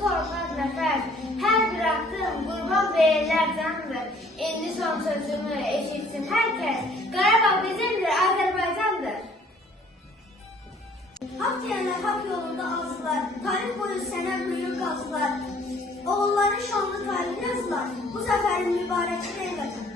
Sormaz nəfər, hər bir addım qurban verirlər candır. İndi son sözümü eşitsin hər kəs. Qarabağ bizimdir, Azərbaycandır. Hak diyenler hak yolunda azdılar. Tarih boyu sənə buyruq qazdılar. Oğulların şanlı tarihini yazdılar. Bu zəfərin mübarəkdir ey vətən.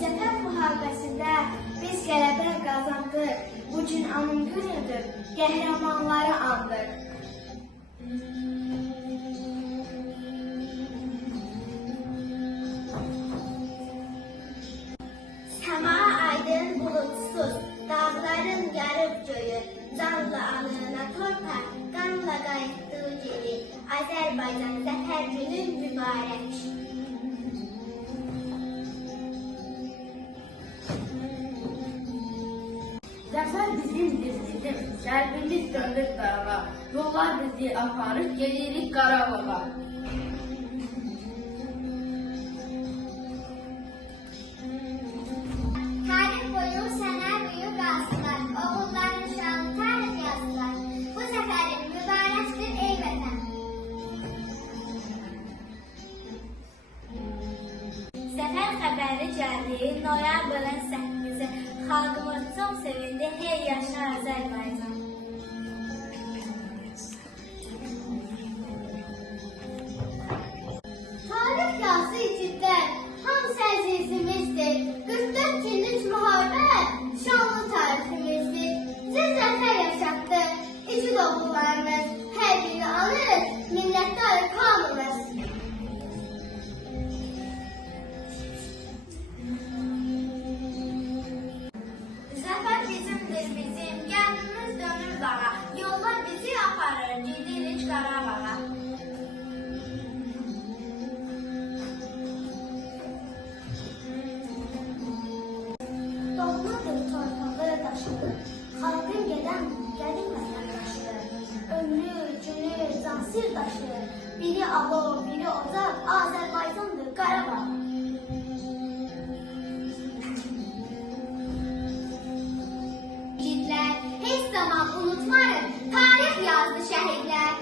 Zəfər müharibəsində biz qələbə qazandıq. Bu gün anın günüdür, qəhrəmanları andıq. Səma aydın bulutsuz, dağların yarıb göyü, canlı anına torpaq, qanla qayıtdığı geri, Azərbaycan zəfər günün mübarək. Zəfər bizimdir, qəlbimiz döndür qarağa. Yollar bizi aparır, gelirik Qarabağa. Tarih boyu sənə buyruq qazdılar, oğulların şanlı tarix yazdılar. Bu zəfərin mübarəkdir ey vətən. Zəfər xəbəri gəldi, noyabrın 8-i. Xalqımız çox sevindi, hey yaşa Azərbaycan. Tarix yazdı igidlər, hamısı əzizimizdir. 44 günlük müharibə şanlı tariximizdir. Siz zəfər yaşatdı, igid oğullarımız. Hər birini alır, minnətdar hamımız. Zəfər bizimdir bizim, qəlbimiz dönür dağa. Yollar bizi aparır, gidirik Qarabağa. Doğmadır torpağı daşıdır, xalqın qədim vətəndaşıdır. Ömrü, günü, cansir daşıdır. Biri alov, biri ocaq, Azərbaycandır Qarabağ. Yiğitlər, heç zaman unutmayın, tarix yazdı şəhidlər.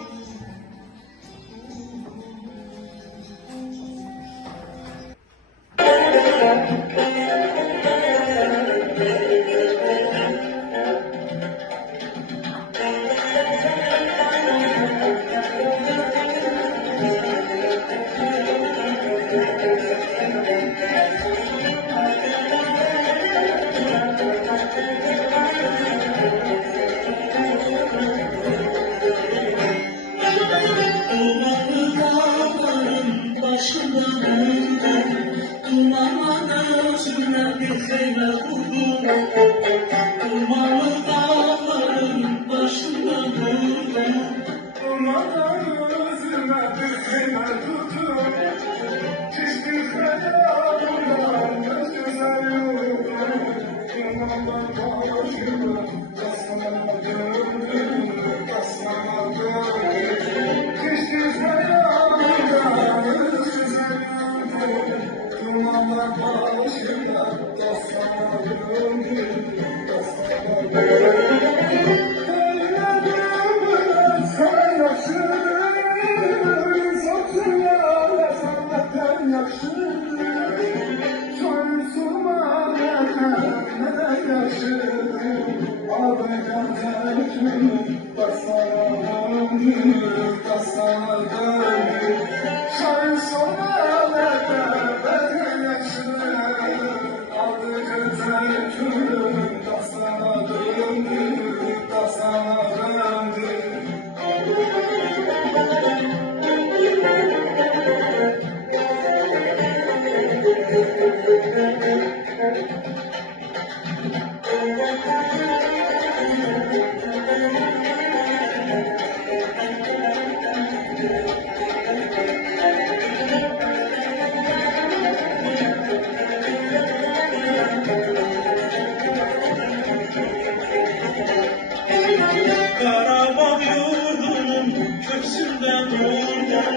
Qarabağ yurdunun köksündən doğdum,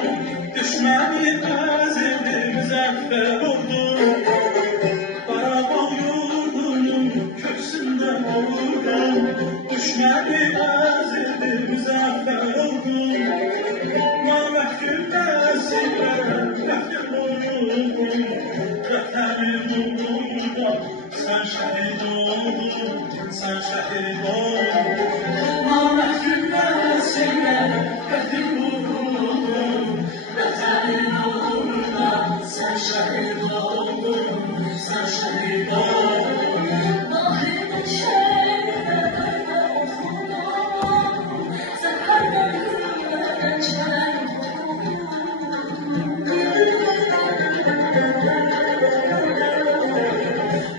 düşmən yetməz idi müzəffər oldum. Qarabağ yurdunun köksündən doğurdan, düşməni əzildi, müzəffər oldun. Naməhkum nəsillərə məhdum oldun, vətənin uğrunda sən şəhid oldun, sən şəhid oldun. Naməhkum nəsillərə məhdum oldun, vətənin uğrunda sən şəhid oldun, sən şəhid oldun. Nahid şehirlerde okudum, zaferden geçer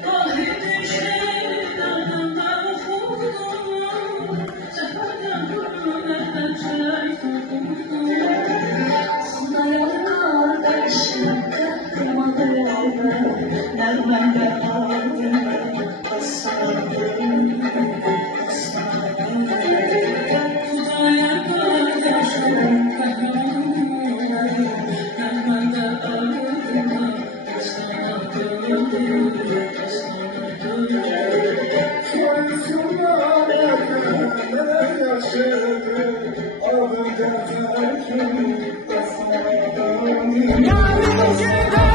Nahid şehirlerde okudum, zaferden geçer Sunayım kardeşim, kırmadı yolda, nermende ardına Kudaya kardeşim, nermende ardına Yarın